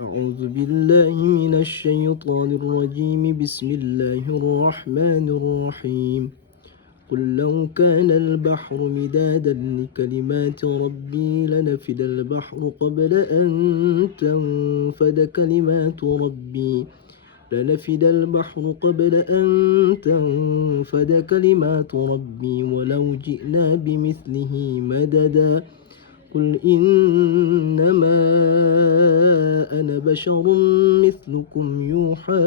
أعوذ بالله من الشيطان الرجيم. بسم الله الرحمن الرحيم. قل لو كان البحر مدادا لكلمات ربي لنفد البحر قبل أن تنفد كلمات ربي ولو جئنا بمثله مددا. قل إنما أنا بشر مثلكم يوحى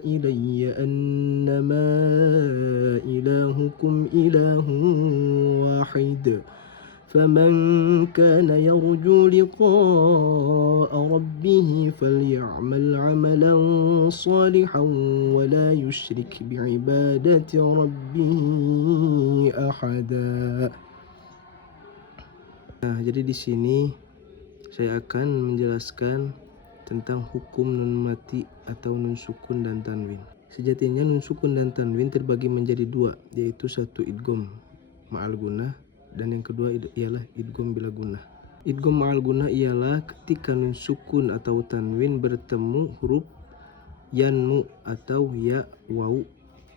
إلي أنما إلهكم إله واحد فمن كان يرجو لقاء ربه فليعمل عملا صالحا ولا يشرك بعبادة ربه أحدا. Nah, jadi di sini saya akan menjelaskan tentang hukum nun mati atau nun sukun dan tanwin. Sejatinya nun sukun dan tanwin terbagi menjadi dua, yaitu satu idgham ma'al gunnah dan yang kedua ialah idgham bila gunnah. Idgham ma'al gunnah ialah ketika nun sukun atau tanwin bertemu huruf yanmu atau ya, waw,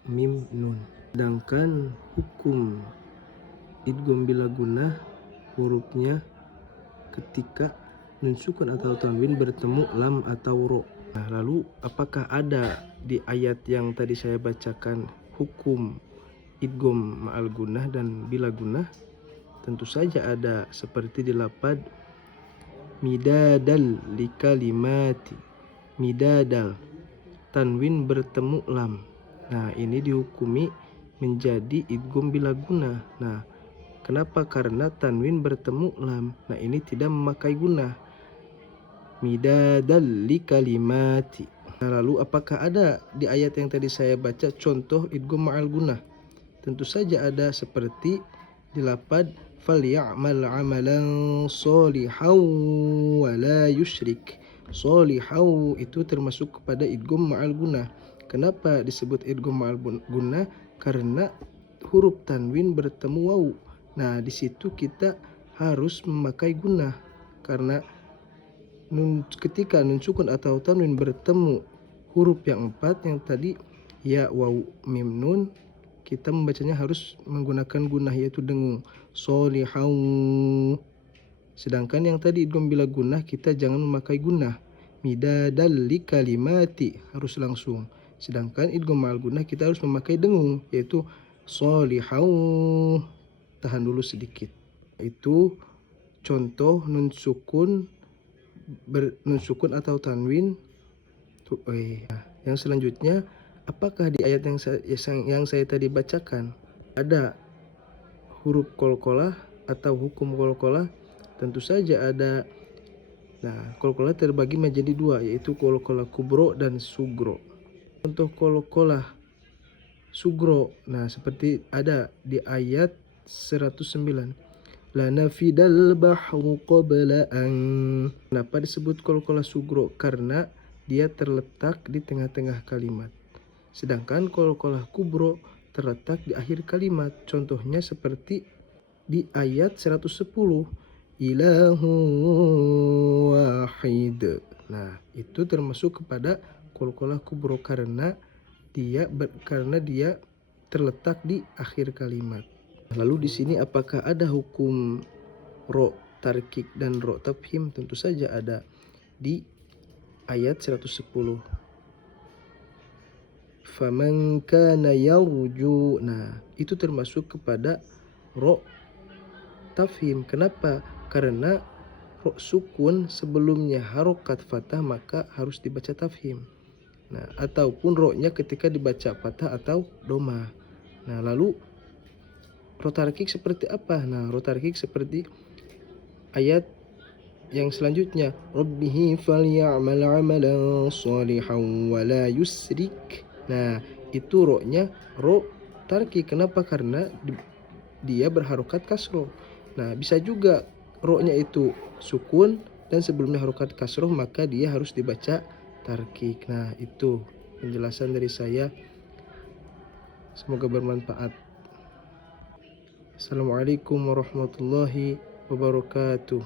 mim, nun. Sedangkan hukum idgham bila gunnah hurufnya ketika nun sukun atau tanwin bertemu lam atau ro. Nah, lalu apakah ada di ayat yang tadi saya bacakan hukum idgham ma'al gunnah dan bila gunnah? Tentu saja ada, seperti di lafaz midadal likalimati. Midadal, tanwin bertemu lam. Nah, ini dihukumi menjadi idgham bila gunnah. Nah, kenapa? Karena tanwin bertemu lam. Nah, ini tidak memakai gunnah. Midadal likalimati. Nah, lalu apakah ada di ayat yang tadi saya baca contoh idgham ma'al gunnah? Tentu saja ada, seperti di lafaz falyamal amalan sholihan wa la yusyrik. Sholihan itu termasuk kepada idgham ma'al gunnah. Kenapa disebut idgham ma'al gunnah? Karena huruf tanwin bertemu waw. Nah, di situ kita harus memakai gunnah karena ketika nun sukun atau tanwin bertemu huruf yang empat yang tadi ya, waw, mim, nun, kita membacanya harus menggunakan gunnah, yaitu dengung solihau. Sedangkan yang tadi idgham bila gunnah kita jangan memakai gunnah. Midadal likalimati harus langsung. Sedangkan idgham ma'al gunnah kita harus memakai dengung, yaitu solihau. Tahan dulu sedikit. Itu contoh nun sukun atau tanwin. Yang selanjutnya, apakah di ayat yang saya tadi bacakan ada huruf qalqalah atau hukum qalqalah? Tentu saja ada. Nah, qalqalah terbagi menjadi dua, yaitu qalqalah kubro dan sugro. Contoh qalqalah sugro, nah seperti ada di ayat 109. Lanafidal bahru qabla an. Kenapa disebut qalqalah sugro? Karena dia terletak di tengah-tengah kalimat. Sedangkan qalqalah kubro terletak di akhir kalimat. Contohnya seperti di ayat 110. Ilahu wahid. Nah, itu termasuk kepada qalqalah kubro karena dia terletak di akhir kalimat. Lalu di sini apakah ada hukum ro tarkik dan ro tafhim? Tentu saja ada di ayat 110. Faman kana yarju. Nah, itu termasuk kepada ro tafhim. Kenapa? Karena ro sukun sebelumnya harokat fathah maka harus dibaca tafhim. Nah, ataupun ro-nya ketika dibaca fathah atau doma. Nah, lalu ro tarkik seperti apa? Nah, ro tarkik seperti ayat yang selanjutnya, rabbihi falyamal amalan sholihan wa la yusrik. Nah, itu ro-nya ro tarkik. Kenapa? Karena dia berharokat kasroh. Nah, bisa juga ro-nya itu sukun dan sebelumnya harokat kasroh maka dia harus dibaca tarkik. Nah, itu penjelasan dari saya. Semoga bermanfaat. Assalamualaikum warahmatullahi wabarakatuh.